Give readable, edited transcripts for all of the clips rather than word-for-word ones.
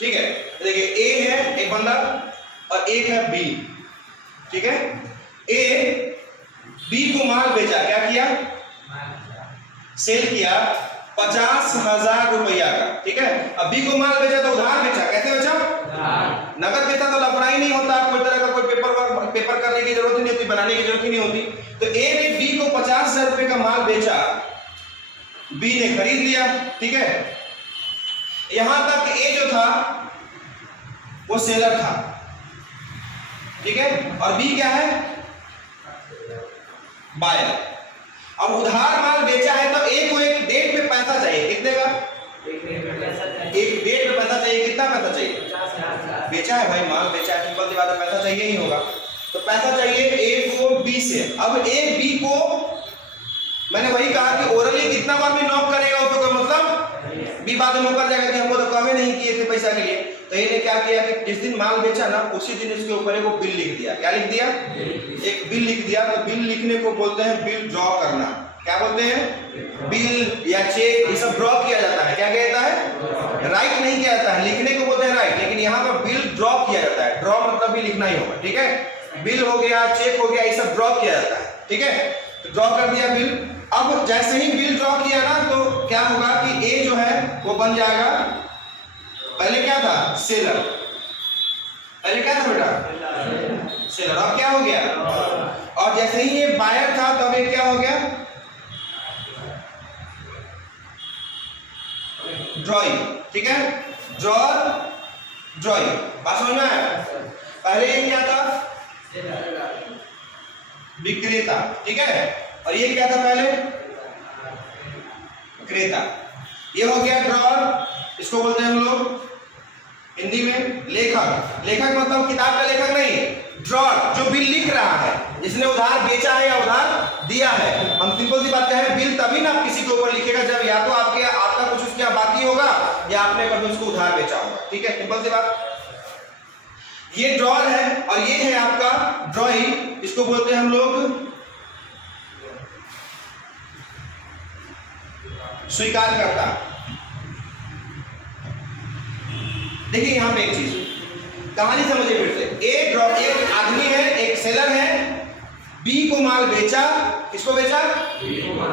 ठीक है, देखिए ए है एक बंदा और एक है बी, ठीक है। ए बी को माल बेचा, क्या किया, सेल किया 50,000 रुपया का, ठीक है। अब बी को माल बेचा तो उधार बेचा, कैसे बेचा, नगद बेचा तो लफड़ा ही नहीं होता, कोई तरह का कोई पेपर करने की जरूरत ही नहीं होती, बनाने की जरूरत ही नहीं होती। तो ए ने बी को 50,000 रुपए का माल बेचा, बी ने खरीद लिया, ठीक है। यहां तक ए जो था वो सेलर था, ठीक है, और बी क्या है, बायर। अब उधार माल बेचा है तो ए को एक डेट पे पैसा चाहिए, कितने का, एक डेट पे पैसा चाहिए, कितना पैसा चाहिए, बेचा है भाई, माल बेचा है, सिंपल सी बात है, पैसा चाहिए ही होगा। तो पैसा चाहिए ए को बी से। अब ए बी को, मैंने वही कहा कि ओरली कितना बार भी नॉक करेगा उसको कोई मतलब, बी बाद में मुकर जाएगा कि हमको तो कमे नहीं किए थे पैसा के लिए। तो ये ने क्या किया कि जिस दिन माल बेचा ना उसी दिन इसके ऊपर एक बिल लिख दिया, क्या लिख दिया, एक बिल लिख दिया। तो बिल लिखने को बोलते हैं बिल ड्रॉ करना, क्या बोलते हैं, बिल या चेक, ये सब ड्रॉ किया जाता है, क्या कहता है, राइट नहीं किया जाता है, लिखने को बोलते हैं राइट, लेकिन यहाँ पर बिल ड्रॉ किया जाता है, ड्रॉ मतलब भी लिखना ही होगा, ठीक है। बिल हो गया, चेक हो गया, ये सब ड्रॉ किया जाता है, ठीक है। तो ड्रॉ कर दिया बिल। अब जैसे ही बिल ड्रॉ किया ना तो क्या होगा कि ए जो है वो बन जाएगा, पहले क्या था, सेलर, पहले क्या था बेटा, सेलर, अब क्या हो गया, और जैसे ही ये बायर था तब ये क्या हो गया, ड्रॉइंग, ठीक है, ड्रॉर, ड्रॉइंग, बात समझ में आया। पहले ये क्या था, विक्रेता, ठीक है, और ये क्या था पहले, क्रेता। ये हो गया ड्रॉर, इसको बोलते हैं हम लोग हिंदी में लेखक। लेखक मतलब किताब का लेखक नहीं, ड्रॉर जो बिल लिख रहा है, जिसने उधार बेचा है या उधार दिया है। हम सिंपल सी बात कहें, बिल तभी ना किसी के ऊपर लिखेगा जब या तो आपका कुछ उसके बाकी होगा या आपने कभी उसको उधार बेचा होगा, ठीक है, सिंपल सी बात। ये ड्रॉर है और ये है आपका ड्रॉइंग, इसको बोलते हैं हम लोग स्वीकार करता। देखिए यहां पे एक चीज, कहानी समझिए फिर से। एक आदमी है, एक सेलर है, बी को माल बेचा, किसको बेचा,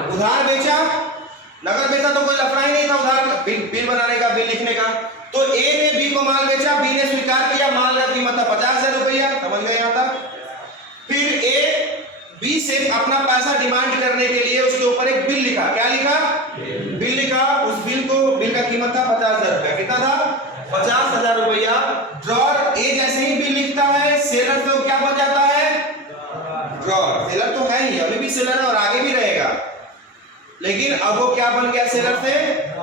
उधार बेचा, नगद बेचा तो कोई लफड़ा ही नहीं था, उधार बिल बनाने का, बिल लिखने का। तो ए ने बी को माल बेचा, बी ने स्वीकार किया, माल का कीमत था 50,000 रुपया, समझ गए यहां तक। फिर ए बी से अपना पैसा डिमांड करने के लिए उसके ऊपर एक बिल लिखा, क्या लिखा, बिल लिखा। उस बिल का कीमत था 50,000 रुपया, कितना था, 50,000 रुपया। ड्रॉर ए जैसे ही बिल लिखता है, सेलर तो क्या बन जाता है, ड्रॉर, सेलर तो है ही, अभी भी सेलर है और आगे भी रहेगा, लेकिन अब वो क्या बन गया, सेलर से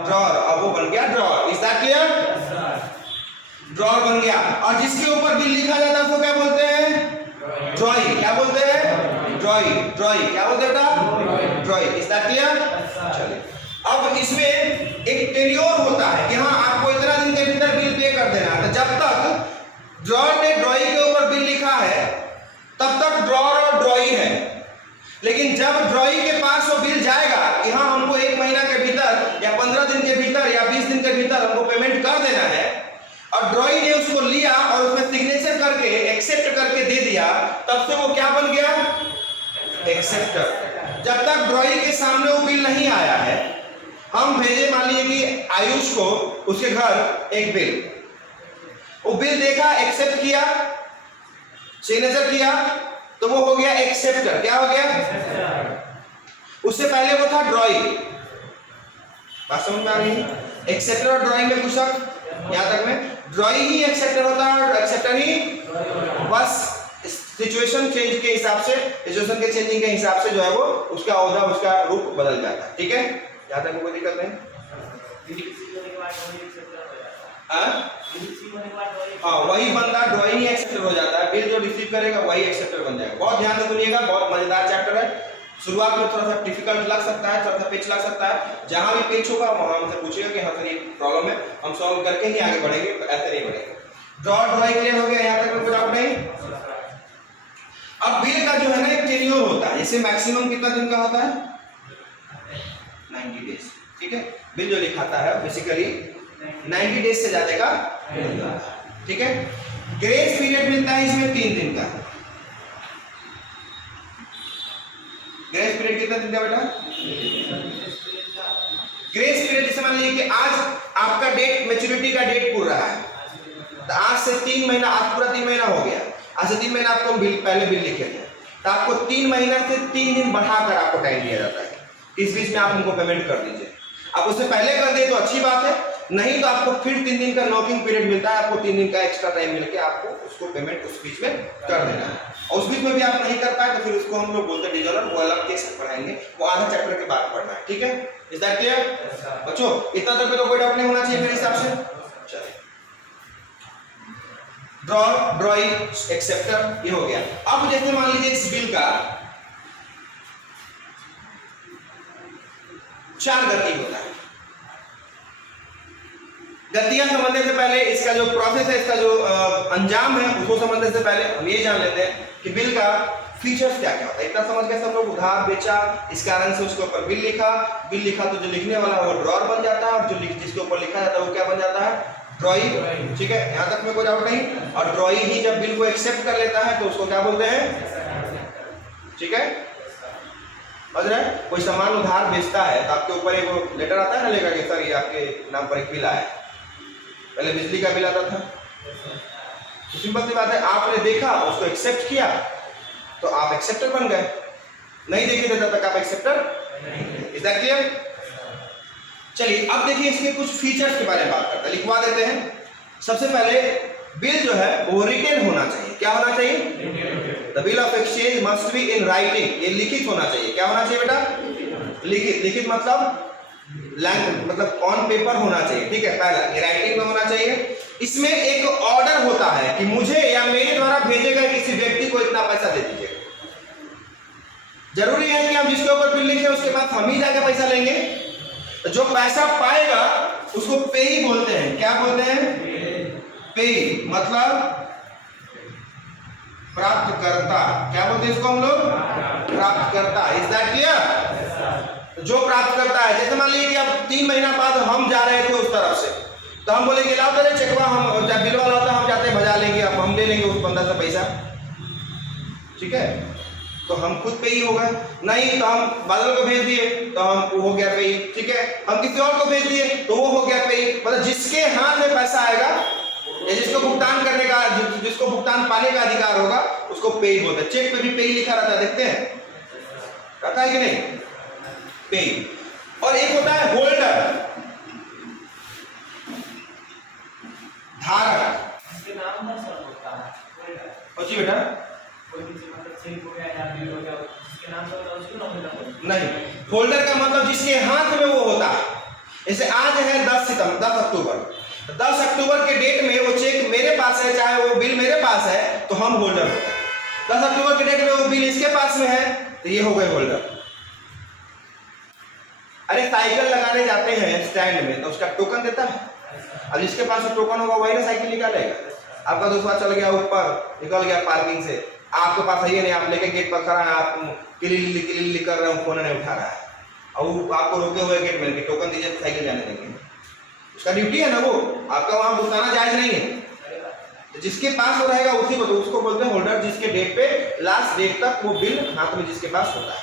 ड्रॉर, अब वो बन गया drawer. Is that clear, drawer बन गया। और जिसके ऊपर बिल लिखा जाता है उसको क्या बोलते हैं, ड्रॉइंग, क्या बोलते हैं, ड्रॉइंग, ड्रॉइंग, क्या बोलते हैं, ड्रॉइंग। Is that clear. चलिए अब इसमें एक टेन्योर होता है कि हाँ आपको इतना दिन के भीतर बिल पे कर देना है। तो जब तक ड्रॉर ने ड्रॉइंग के ऊपर बिल लिखा है तब तक ड्रॉर और ड्रॉइंग है, लेकिन जब ड्रॉइंग के पास वो बिल जाएगा कि हाँ हमको 1 महीना के भीतर या 15 दिन के भीतर या 20 दिन के भीतर हमको पेमेंट कर देना है, और ड्रॉइंग ने उसको लिया और उसमें सिग्नेचर करके एक्सेप्ट करके दे दिया, तब से वो क्या बन गया, एक्सेप्टर। जब तक ड्रॉइंग के सामने वो बिल नहीं आया है, हम भेजे मान लीजिए कि आयुष को उसके घर एक बिल, वो बिल देखा, एक्सेप्ट किया, सिग्नेचर किया, तो वो हो गया एक्सेप्टर। क्या हो गया, उससे पहले वो था ड्रॉइंग। बात समझ में आ रही है, एक्सेप्टर और ड्रॉइंग में कुछ यहां तक में ड्रॉइंग ही एक्सेप्टर होता है और एक्सेप्टर ही, बस सिचुएशन चेंज के हिसाब से, सिचुएशन के चेंजिंग के हिसाब से जो है वो उसका औहदा, उसका रूप बदल जाता है, ठीक है। यहां तक कोई दिक्कत नहीं। हाँ वही बंदा ड्रॉइंग ही एक्सेप्टर हो जाता है, बिल जो रिसीव करेगा वही एक्सेप्टर बन जाएगा। बहुत ध्यान से सुनिएगा, बहुत मजेदार चैप्टर है। शुरुआत में थोड़ा सा डिफिकल्ट लग सकता है, थोड़ा सा पेच लग सकता है, जहां भी पेच होगा वहां हमसे पूछिएगा कि हाँ सर ये प्रॉब्लम है, हम सॉल्व करके ही आगे बढ़ेंगे, ऐसे नहीं बढ़ेंगे। ड्रॉइंग क्लियर हो गया, यहाँ तक में कोई डाउट नहीं। अब बिल का जो है ना एक टेन्योर होता है, इसे मैक्सिमम कितना दिन का होता है, 90 डेज, ठीक है। बिल जो लिखाता है बेसिकली 90 डेज से ज्यादा का, ठीक है। ग्रेस पीरियड मिलता है इसमें 3 दिन का। ग्रेस पीरियड कितना दिन का बेटा? ग्रेस पीरियड जैसे मान लीजिए कि आज आपका डेट मैच्योरिटी का डेट पूरा है, तो आज से 3 महीना, आज पूरा 3 महीना हो गया, आज से 3 महीना आपको बिल पहले बिल लिखे थे, तो आपको 3 महीना से 3 दिन बढ़ाकर आपको टाइम दिया जाता है। इस बीच में आप हमको पेमेंट कर दीजिए। आप उससे पहले कर दे तो अच्छी बात है, नहीं तो आपको फिर 3 दिन का नॉकिंग पीरियड मिलता है, आपको 3 दिन का एक्स्ट्रा टाइम मिलके आपको उसको पेमेंट उस बीच में कर देना है। और उस बीच में भी आप नहीं कर पाए तो फिर उसको हम लोग बोलते हैं डिजोनर, वो अलग केस पढ़ाएंगे, वो आधा चैप्टर के बाद पढ़ना है, ठीक है। इज दैट क्लियर बच्चों? इतना तक तो कोई डाउट नहीं होना चाहिए मेरे हिसाब से। चलिए, ड्रॉ, ड्रॉई, एक्सेप्टर, ये हो गया। अब जैसे मान लीजिए इस बिल का 4 गति होता है। गतियां समझने से पहले इसका जो प्रोसेस है, इसका जो अंजाम है, उसको समझने से पहले हम ये जान लेते हैं कि बिल का फीचर्स क्या क्या होता है। इतना समझ गए सब लोग? उधार बेचा, इस कारण से उसके ऊपर बिल लिखा, बिल लिखा तो जो लिखने वाला है वो ड्रॉर बन जाता है, और जो जिसके ऊपर लिखा जाता है वो क्या बन जाता है? ड्रॉई, ठीक है। यहाँ तक में कोई डाउट नहीं। और ड्रॉई ही जब बिल को एक्सेप्ट कर लेता है तो उसको क्या बोलते हैं? ठीक है, समझ रहे हैं? कोई सामान उधार बेचता है तो आपके ऊपर एक लेटर आता है ना लेकर के, सर ये आपके नाम पर एक बिल आया है। पहले बिजली का बिल आता था, तो सिंपल सी बात है, आपने देखा, उसको एक्सेप्ट किया तो आप एक्सेप्टर बन गए, नहीं देखे थे तब तक आप एक्सेप्टर। Is that clear? चलिए अब देखिए इसके कुछ फीचर्स के बारे में बात करते हैं, लिखवा देते हैं। सबसे पहले बिल जो है वो रिटेन होना चाहिए। क्या होना चाहिए? The bill of exchange must be in writing, ये लिखित होना चाहिए। क्या होना चाहिए बेटा? लिखित। लिखित मतलब मतलब ऑन पेपर होना चाहिए, ठीक है। पहला ये राइटिंग में होना चाहिए। इसमें एक ऑर्डर होता है कि मुझे या मेरे द्वारा भेजे गए किसी व्यक्ति को इतना पैसा दे दीजिए। जरूरी है कि हम जिसके ऊपर बिल लिखे उसके बाद हम ही जाकर पैसा लेंगे। तो जो पैसा पाएगा उसको पेई बोलते हैं। क्या बोलते हैं? पेई मतलब प्राप्तकर्ता। क्या बोलते हैं इसको हम लोग? प्राप्तकर्ता। Is that clear? जो प्राप्त करता है, जैसे मान लीजिए कि अब 3 महीना बाद हम जा रहे थे उस तरफ से, तो हम बोलेंगे लाओ तेरे चेकवा, हम जब बिल वाला होता है हम जाते भजा लेंगे, अब हम ले लेंगे उस बंदा से पैसा, ठीक है। तो हम खुद पे ही हो गए। नहीं तो हम बादल को भेज दिए तो हम हो गया पे ही, ठीक है। हम किसी और को भेज दिए तो वो हो गया पे ही। मतलब जिसके हाथ में पैसा आएगा या जिसको भुगतान करने का, जिसको भुगतान पाने का अधिकार होगा उसको पे ही बोलते हैं। चेक पे भी पे ही लिखा रहता है, देखते हैं रहता है कि नहीं? पे। और एक होता है होल्डर, धारक। सोचिए बेटा, नहीं, होल्डर का मतलब जिसके हाथ में वो होता है। जैसे आज है 10 अक्टूबर, 10 अक्टूबर के डेट में वो चेक मेरे पास है, चाहे वो बिल मेरे पास है, तो हम होल्डर होते हैं। 10 अक्टूबर के डेट में वो बिल इसके पास में है तो ये हो गए होल्डर। अरे साइकिल लगाने जाते हैं स्टैंड में तो उसका टोकन देता है। अब जिसके पास टोकन होगा वही ना साइकिल निकालेगा। आपका दोस्त चल गया ऊपर, निकल गया पार्किंग से, आपके पास है नहीं, आप लेके गेट पर खड़ा है, आप किली कर रहे हो, फोन नहीं उठा रहा है, और आपको रोके हुए गेट में टोकन दीजिए तो साइकिल जाने देंगे। उसका ड्यूटी है ना, वो आपका वहां भुगताना जायज नहीं है। तो जिसके पास वो रहेगा उसी को, तो उसको बोलते हैं होल्डर, जिसके डेट पे लास्ट डेट तक वो बिल हाथ में जिसके पास होता है।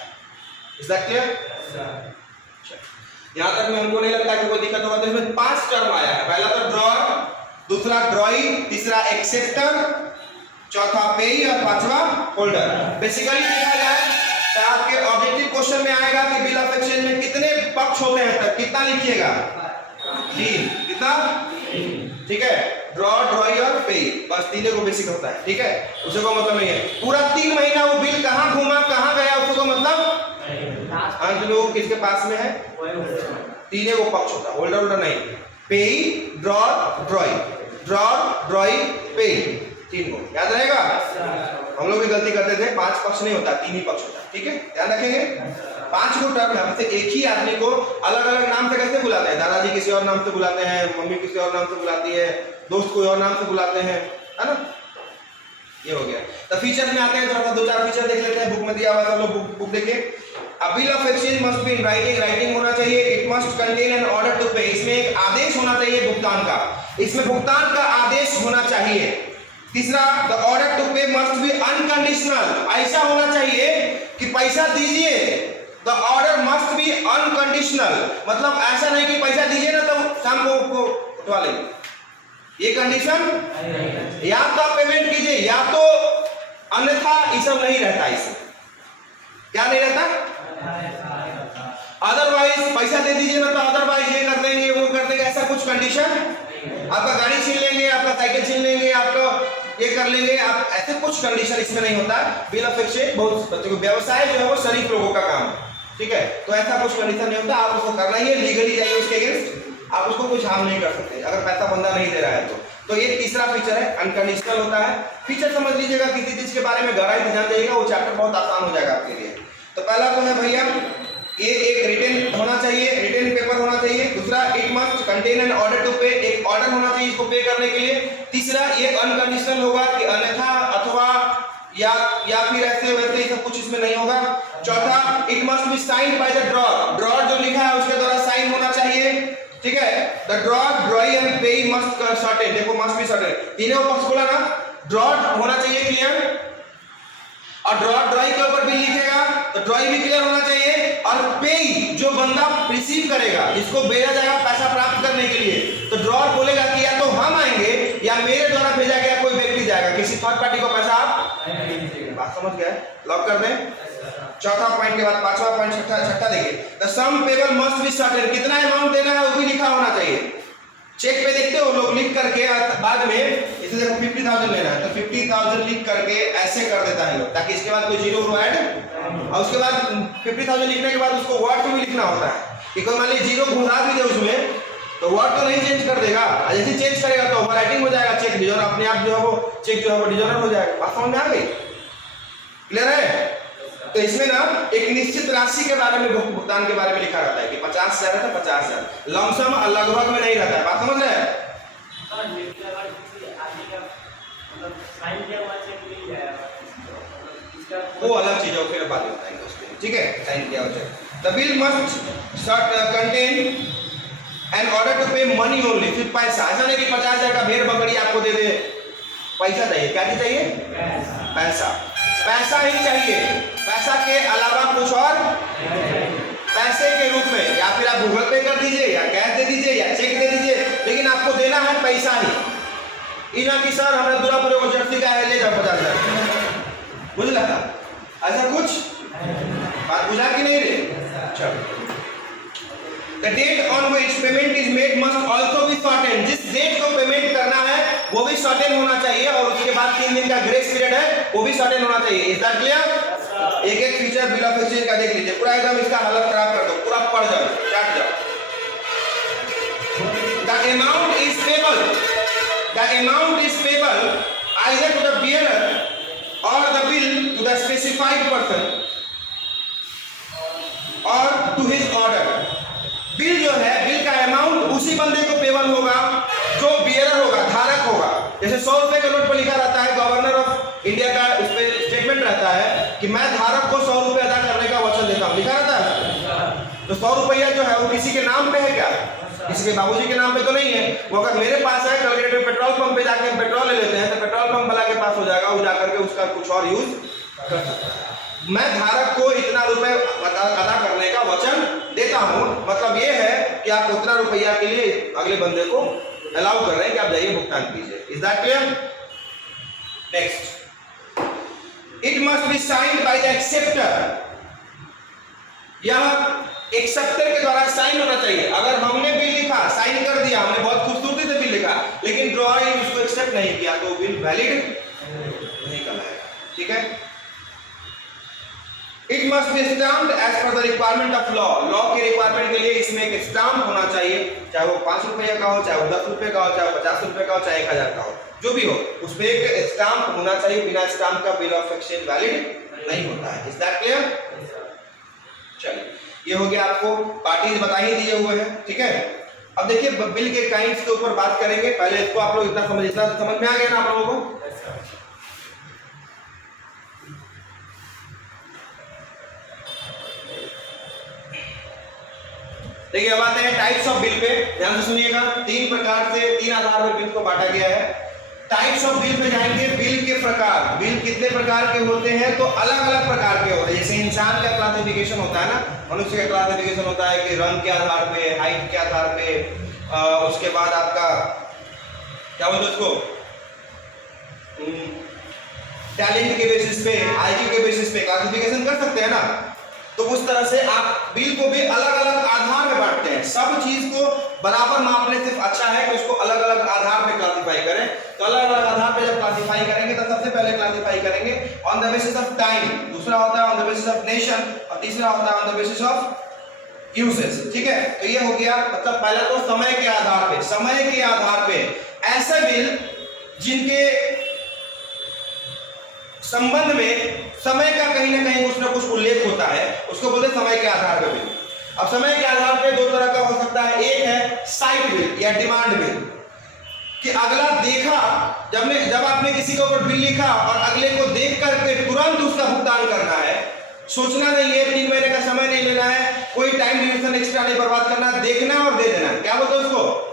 Is that clear? यहां तक में हमको नहीं लगता कि कोई दिक्कत होगा। तो इसमें 5 टर्म आया है। पहला तो ड्रॉर, दूसरा ड्रॉई, तीसरा एक्सेप्टर, चौथा पेई और 5वां होल्डर। बेसिकली देखा जाए तो आपके ऑब्जेक्टिव क्वेश्चन में आएगा कि बिल ऑफ एक्सचेंज में कितने पक्ष होते हैं, तक कितना लिखिएगा? 3। कितना? ठीक है, ड्रॉ, ड्रॉई और पेई, बस 3 को बेसिक होता है, ठीक है। उसे को मतलब नहीं है पूरा 3 महीना वो बिल कहां घूमा कहां गया, उसको मतलब अंत में वो किसके पास में है? 3 को पक्ष होता है, होल्डर होल्डर नहीं। पेई, ड्रॉ, ड्रॉई, ड्रॉ, ड्रॉई, पेई, 3 को याद रहेगा। हम लोग भी गलती करते थे, 5 पक्ष नहीं होता, 3 ही पक्ष होता है, ठीक है, ध्यान रखेंगे। 5 को टर्म है, एक ही आदमी को अलग अलग नाम से कैसे बुलाते हैं? दादाजी किसी और नाम से बुलाते हैं, मम्मी किसी और नाम से बुलाती है, दोस्त कोई और नाम से बुलाते हैं, है ना। ये हो गया। तो फीचर में आते हैं, थोड़ा 2-4 फीचर देख लेते हैं, बुक में दिया हुआ है, सब लोग बुक देखिए। A bill of exchange must be in writing, writing होना चाहिए. It must contain an order to pay, इसमें एक आदेश होना चाहिए भुगतान का, इसमें भुगतान का आदेश होना चाहिए. तीसरा, the order to pay must be unconditional, ऐसा होना चाहिए कि पैसा दीजिए. The order must be unconditional, मतलब ऐसा नहीं कि पैसा दीजिए ना तो शाम को उठवा लेंगे. ये कंडीशन, या तो आप पेमेंट कीजिए या तो अन्यथा ये सब नहीं रहता. इसमें क्या नहीं रहता? अदरवाइज पैसा दे दीजिए ना तो अदरवाइज ये कर देंगे वो कर देंगे, ऐसा कुछ कंडीशन. आपका गाड़ी छीन लेंगे, आपका साइकिल छीन लेंगे, आपका ये कर लेंगे, आप ऐसे कुछ कंडीशन इसमें नहीं होता. बिल ऑफ एक्सचेंज बहुत व्यवसाय जो है वो शरीफ लोगों का काम है, ठीक है. तो ऐसा कुछ कंडीशन नहीं होता, आप उसको करना ही है. लीगली जाइए उसके अगेंस्ट, आप उसको कुछ हार्म नहीं कर सकते अगर पैसा बंदा नहीं दे रहा है तो ये तीसरा फीचर है, अनकंडीशनल होता है. फीचर समझ लीजिएगा, किसी चीज के बारे में गहराई से जान जाइएगा, वो चैप्टर बहुत आसान हो जाएगा आपके लिए. तो पहला तो है भैया ये एक रिटन होना चाहिए, रिटन पेपर होना चाहिए. दूसरा, it must contain an order to pay, एक ऑर्डर होना चाहिए इसको पे करने के लिए. तीसरा, ये अनकंडीशनल होगा कि अन्यथा अथवा या फिर ऐसे वैसे, ये सब कुछ इसमें नहीं होगा. चौथा, it must be signed by the drawer, drawer जो लिखा है उसके द्वारा साइन होना चाहिए, ठीक है. The drawer, ड्रॉई and paying must certain, देखो मस्ट बी सर्टेन, तीनों पक्ष बोला ना. ड्रॉअर होना चाहिए क्लियर, और ड्रॉई के ऊपर बिल लिखेगा तो ड्रॉई भी क्लियर होना चाहिए. और पेई जो बंदा रिसीव करेगा, इसको भेजा जाएगा पैसा प्राप्त करने के लिए, तो ड्रॉअर बोलेगा कि या तो हम आएंगे या मेरे द्वारा भेजा गया कोई व्यक्ति जाएगा, किसी थर्ड पार्टी को पैसा आप नहीं दीजिएगा. बात समझ गए? लॉक कर दें. चौथा पॉइंट के बाद पांचवा पॉइंट, छठा देखिए, the sum payable must be certain, कितना अमाउंट देना है वो भी लिखा होना चाहिए. चेक पे देखते हो लोग लिख करके बाद में, इसे देखो 50,000 लेना है तो 50,000 लिख करके ऐसे कर देता है लोग, ताकि इसके बाद कोई जीरो ऐड, और उसके बाद 50,000 लिखने के बाद उसको वर्ड में भी लिखना होता है कि कोई मान लीजिए जीरो घुसा भी दे उसमें तो वर्ड तो नहीं चेंज कर देगा, जैसे चेंज करेगा तो ओवरराइटिंग हो जाएगा, चेक डिजोनर अपने आप जो है वो चेक जो है वो डिजोनर हो जाएगा. बात समझ में आ गई? क्लियर है? तो इसमें ना एक निश्चित राशि के बारे में, भुगतान के बारे में लिखा रहता है कि 50,000 है तो 50,000, लमसम लगभग में नहीं रहता है. बात समझ रहे हैं? वो अलग चीज है, फिर बाद में बताएंगे उसके, ठीक है. साइन किया हो जाए. The bill must contain an order to pay money only, फिर पैसा, ऐसा नहीं कि 50,000 का भेड़ बकरी आपको दे दे, पैसा चाहिए. क्या चाहिए? पैसा. पैसा ही चाहिए, पैसा के अलावा कुछ और, पैसे के रूप में, या फिर आप गूगल पे कर दीजिए या कैश दे दीजिए या चेक दे दीजिए, लेकिन आपको देना है पैसा ही. इना कि सर हमें दुरापुरे को जर्सी का है ले जाओ 50,000, बुझ लगा? ऐसा कुछ बात बुझा कि नहीं रे? चलो. The date on which payment is made must also be certain, जिस डेट को पेमेंट करना है वो भी सर्टेन होना चाहिए, और उसके बाद 3 दिन का ग्रेस पीरियड है वो भी सर्टेन होना चाहिए. Is that clear? एक एक फीचर बिल ऑफ एक्सचेंज का देख लीजिए, पूरा एकदम इसका हालत खराब कर दो, पूरा पढ़ जाओ, चाट जाओ. The amount is payable, the amount is payable either to the bearer or the bill to the specified person or to his order. Bill जो है, बिल का अमाउंट उसी बंदे को पेबल होगा जो बियरर होगा, धारक होगा. जैसे 100 रुपए के नोट पर लिखा रहता है, गवर्नर ऑफ इंडिया का उस पर स्टेटमेंट रहता है कि मैं धारक को 100 रुपए अदा करने का वचन देता हूँ, लिखा रहता है. तो 100 रुपया जो है वो किसी के नाम पे है क्या? किसी के बाबूजी के नाम पे तो नहीं है. वो अगर मेरे पास है, कल के पेट्रोल पंप पे जाके हम पेट्रोल ले लेते हैं तो पेट्रोल पंप वाला के पास हो जाएगा, वो जाकर के उसका कुछ और यूज कर सकता है. मैं धारक को इतना रुपए अदा करने का वचन देता हूं, मतलब ये है कि आप उतना रुपया के लिए अगले बंदे को अलाउ कर रहे हैं कि आप जाइए भुगतान कीजिए. Is that clear? Next, it must be signed by the acceptor, यह एक्सेप्टर के द्वारा साइन होना चाहिए. अगर हमने बिल लिखा, साइन कर दिया, हमने बहुत खूबसूरती से बिल लिखा, लेकिन ड्रॉई उसको एक्सेप्ट नहीं किया तो बिल वैलिड नहीं कहलाएगा. ठीक है? It must be stamped as per the requirement of law. Law के रिक्वायरमेंट के लिए इसमें एक स्टाम्प होना चाहिए, चाहे वो 5 रुपये का हो, चाहे वो 10 रुपये का हो, चाहे 50 रुपये का हो, चाहे 1000 का हो, जो भी हो, उस पर एक स्टाम्प होना चाहिए. बिना स्टाम्प का बिल ऑफ एक्सचेंज वैलिड नहीं होता है. Is that clear? चलिए, ये हो गया, आपको पार्टीज बता ही दिए हुए हैं. ठीक है? अब देखिए बिल के काइंड्स के ऊपर बात करेंगे. पहले इसको आप लोग इतना समझ में आ गया ना आप लोगों को? देखिए अब आते हैं टाइप्स ऑफ बिल पे, ध्यान से सुनिएगा। तीन प्रकार से, तीन आधार पर बिल को बांटा गया है। टाइप्स ऑफ बिल पे जाएंगे, बिल के प्रकार, बिल कितने प्रकार के होते हैं, तो अलग अलग प्रकार के होते हैं। जैसे इंसान का क्लासिफिकेशन होता है ना, मनुष्य का क्लासिफिकेशन होता है कि रंग के आधार पे, हाइट के आधार पे, उसके बाद आपका क्या बोलते उसको, टैलेंट के बेसिस पे, आईक्यू के बेसिस पे क्लासिफिकेशन कर सकते हैं ना। तो उस तरह से आप बिल को भी अलग अलग आधार में बांटते हैं। सब चीज को बराबर मापने से अच्छा है कि उसको अलग अलग आधार पे क्लासिफाई करें। तो अलग अलग आधार पे जब क्लासिफाई करेंगे तो सबसे पहले क्लासिफाई करेंगे on the basis of time, दूसरा होता है on the basis of nation, और तीसरा होता है on the basis of usage. ठीक है, तो ये हो गया, मतलब पहला तो समय के आधार पे, समय के आधार पे ऐसे बिल जिनके संबंध में समय का कहीं ना कहीं कुछ ना कुछ उल्लेख होता है, उसको बोलते हैं समय के आधार पे बिल। अब समय के आधार पे दो तरह का हो सकता है, एक है साइट बिल या डिमांड बिल, कि अगला देखा, जब आपने किसी के ऊपर बिल लिखा और अगले को देख करके तुरंत उसका भुगतान करना है, सोचना नहीं है, 3 महीने का समय नहीं लेना है, कोई टाइम ड्यूरेशन एक्स्ट्रा नहीं बर्बाद करना, देखना और दे देना। क्या बोलते हैं उसको?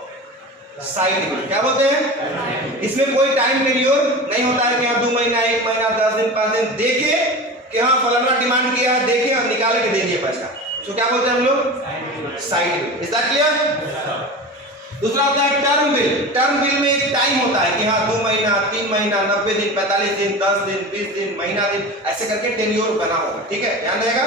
Site bill. क्या बोलते हैं? इसमें कोई टाइम नहीं होता है कि आप 2 महीना, 1 महीना, 10 दिन, 5 दिन देखे कि हाँ फलाना डिमांड किया है, देखे और निकाले के दे दिए पैसा। तो क्या बोलते हैं हम लोग? Site bill. Is that clear? दूसरा होता है टर्म बिल। टर्म बिल में एक टाइम होता है कि हाँ 2 महीना, 3 महीना, 90 दिन, 45 दिन, 10 दिन, 20 दिन, महीना दिन, ऐसे करके टेन्योर बना होगा। ठीक है, ध्यान रहेगा,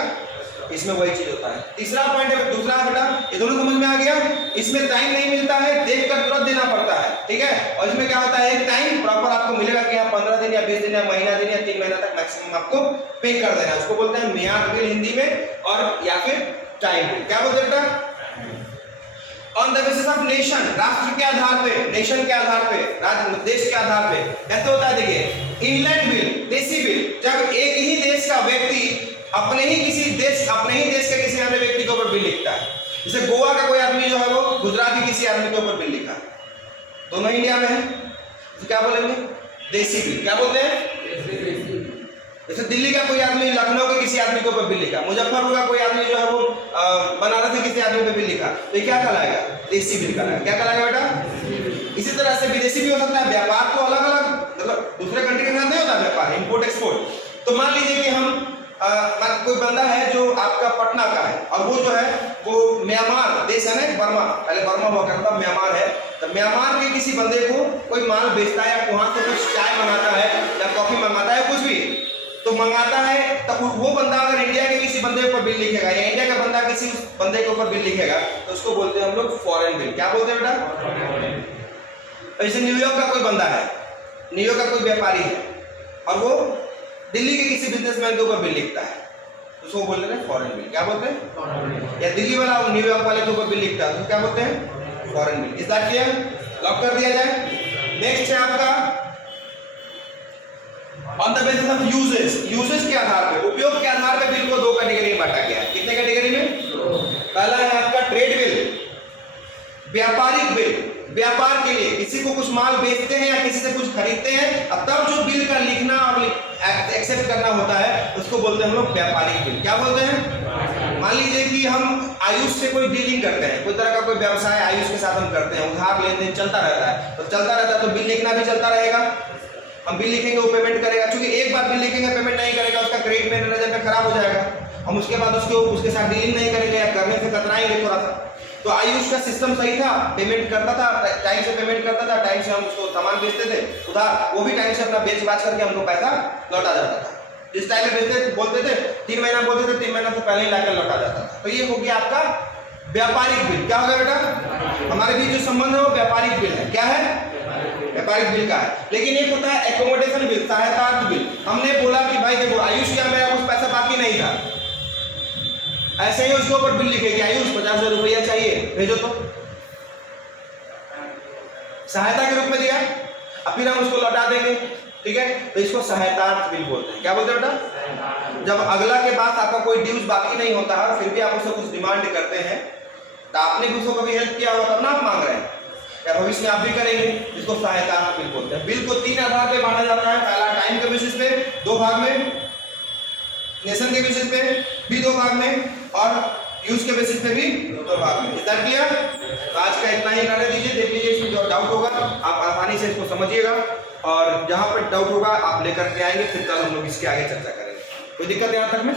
इसमें वही चीज होता है। तीसरा पॉइंट है, दूसरा बेटा, ये दोनों समझ में आ गया। इसमें टाइम नहीं मिलता है, देखकर तुरंत देना पड़ता है। ठीक है, और इसमें क्या होता है, एक टाइम प्रॉपर आपको मिलेगा कि हाँ 15 दिन या 20 दिन या महीना दिन या 3 महीना तक मैक्सिमम आपको पे कर देना। उसको बोलते हैं मियाद बिल हिंदी में, और या फिर टाइम बिल। क्या बोलते हैं बेटा? On the basis of nation, राष्ट्र के आधार पे, नेशन के आधार पे, राज्य देश के आधार पे। ऐसे होता है, देखिए इंग्लैंड बिल, देसी बिल, जब एक ही देश का व्यक्ति अपने ही देश के किसी अन्य व्यक्ति के ऊपर बिल लिखता है। जैसे गोवा का कोई आदमी जो है वो गुजरात के किसी आदमी के ऊपर बिल लिखा, दोनों इंडिया में है, तो क्या बोलेंगे? देसी बिल। क्या बोलते हैं? जैसे दिल्ली का कोई आदमी लखनऊ के किसी आदमी के ऊपर बिल लिखा, मुजफ्फरपुर का कोई आदमी जो है वो बनारस के किसी आदमी पे बिल लिखा, तो ये क्या कहलाएगा? देसी बिल कहलाएगा। क्या कहलाएगा बेटा? इसी तरह से विदेशी भी हो सकता है। व्यापार तो अलग अलग, मतलब दूसरे कंट्री के साथ नहीं होता व्यापार, इंपोर्ट एक्सपोर्ट। तो मान लीजिए कि हम कोई बंदा है जो आपका पटना का है, और वो जो है वो म्यांमार देश है ना, बर्मा, पहले बर्मा हुआ करता, म्यांमार है, तो म्यांमार के किसी बंदे को कोई माल बेचता है या वहां से कुछ चाय मंगाता है या कॉफी मंगाता है, कुछ भी तो मंगाता है, तब वो बंदा अगर इंडिया के किसी बंदे के ऊपर बिल लिखेगा या इंडिया का बंदा किसी बंदे के ऊपर बिल लिखेगा, तो उसको बोलते हैं हम लोग फॉरेन बिल। क्या बोलते हैं बेटा? ऐसे न्यूयॉर्क का कोई बंदा है, न्यूयॉर्क का कोई व्यापारी है, और वो दिल्ली के किसी बिजनेसमैन के ऊपर बिल लिखता है, तो उसको बोलते हैं फॉरेन बिल। क्या बोलते हैं? या दिल्ली वाला वो न्यूयॉर्क वाले के ऊपर बिल लिखता है, तो क्या बोलते हैं? Foreign bill. Is that clear? Lock कर दिया जाए। नेक्स्ट है आपका on the basis of uses. Uses के आधार पे, उपयोग के आधार पे बिल को 2 कैटेगरी में बांटा गया है। कितने कैटेगरी में? पहला है आपका ट्रेड बिल, व्यापारिक बिल। व्यापार के लिए किसी को कुछ माल बेचते हैं या किसी से कुछ खरीदते हैं, अब तब जो बिल का लिखना और एक्सेप्ट करना होता है, उसको बोलते हैं हम लोग व्यापारिक बिल। क्या बोलते हैं? मान लीजिए कि हम आयुष से कोई डीलिंग करते हैं, कोई तरह का कोई व्यवसाय आयुष के साथ हम करते हैं, उधार लेन देन चलता रहता है, तो चलता रहता है तो बिल लिखना भी चलता रहेगा। हम बिल लिखेंगे, वो पेमेंट करेगा, क्योंकि एक बार बिल लिखेंगे पेमेंट नहीं करेगा, उसका क्रेडिट मेरे नजर में खराब हो जाएगा, हम उसके बाद उसके साथ डीलिंग नहीं करेंगे या करने से कतराएंगे थोड़ा सा। तो आयुष का सिस्टम सही था, पेमेंट करता था, टाइम से पेमेंट करता था, टाइम से हम उसको सामान बेचते थे उधार, वो भी टाइम से अपना बेच बाच करके हमको पैसा लौटा जाता था। जिस टाइम में बेचते बोलते थे 3 महीना बोलते थे, 3 महीना से पहले ही लाकर लौटा जाता था। तो ये हो गया आपका व्यापारिक बिल। क्या होगा बेटा? हमारे बीच जो संबंध है वो व्यापारिक बिल है। क्या है? व्यापारिक बिल का है। लेकिन एक होता है एकोमोडेशन बिल, सहायतार्थ बिल। हमने बोला कि भाई देखो आयुष क्या, मेरा कुछ पैसा बाकी नहीं था, ऐसे ही उसके ऊपर बिल लिखेगी आयुष 50,000 रुपया चाहिए, भेजो, तो सहायता के रूप में दिया, अब फिर हम उसको लौटा देंगे। ठीक है, तो इसको सहायतार्थ बिल बोलते हैं। क्या बोलते हैं बेटा? जब अगला के पास आपका कोई ड्यूज बाकी नहीं होता है, फिर भी आप उससे कुछ डिमांड करते हैं, तो आपने भी उसको कभी हेल्प किया होगा तब ना आप मांग रहे हैं, या भविष्य में आप भी करेंगे, इसको सहायतार्थ बिल बोलते हैं। बिल को 3 आधार पे बांटा जाता है। पहला टाइम के बेसिस पे 2 भाग में, नेशन के बेसिस पे भी 2 भाग में, और यूज के बेसिस पे भी प्रभाव है। इतना क्लियर? आज का इतना ही रहने दीजिए, देख लीजिए इसमें जो डाउट होगा आप आसानी से इसको समझिएगा और जहां पर डाउट होगा आप लेकर के आएंगे, फिर कल हम लोग इसके आगे चर्चा करेंगे। कोई दिक्कत यहाँ तक में?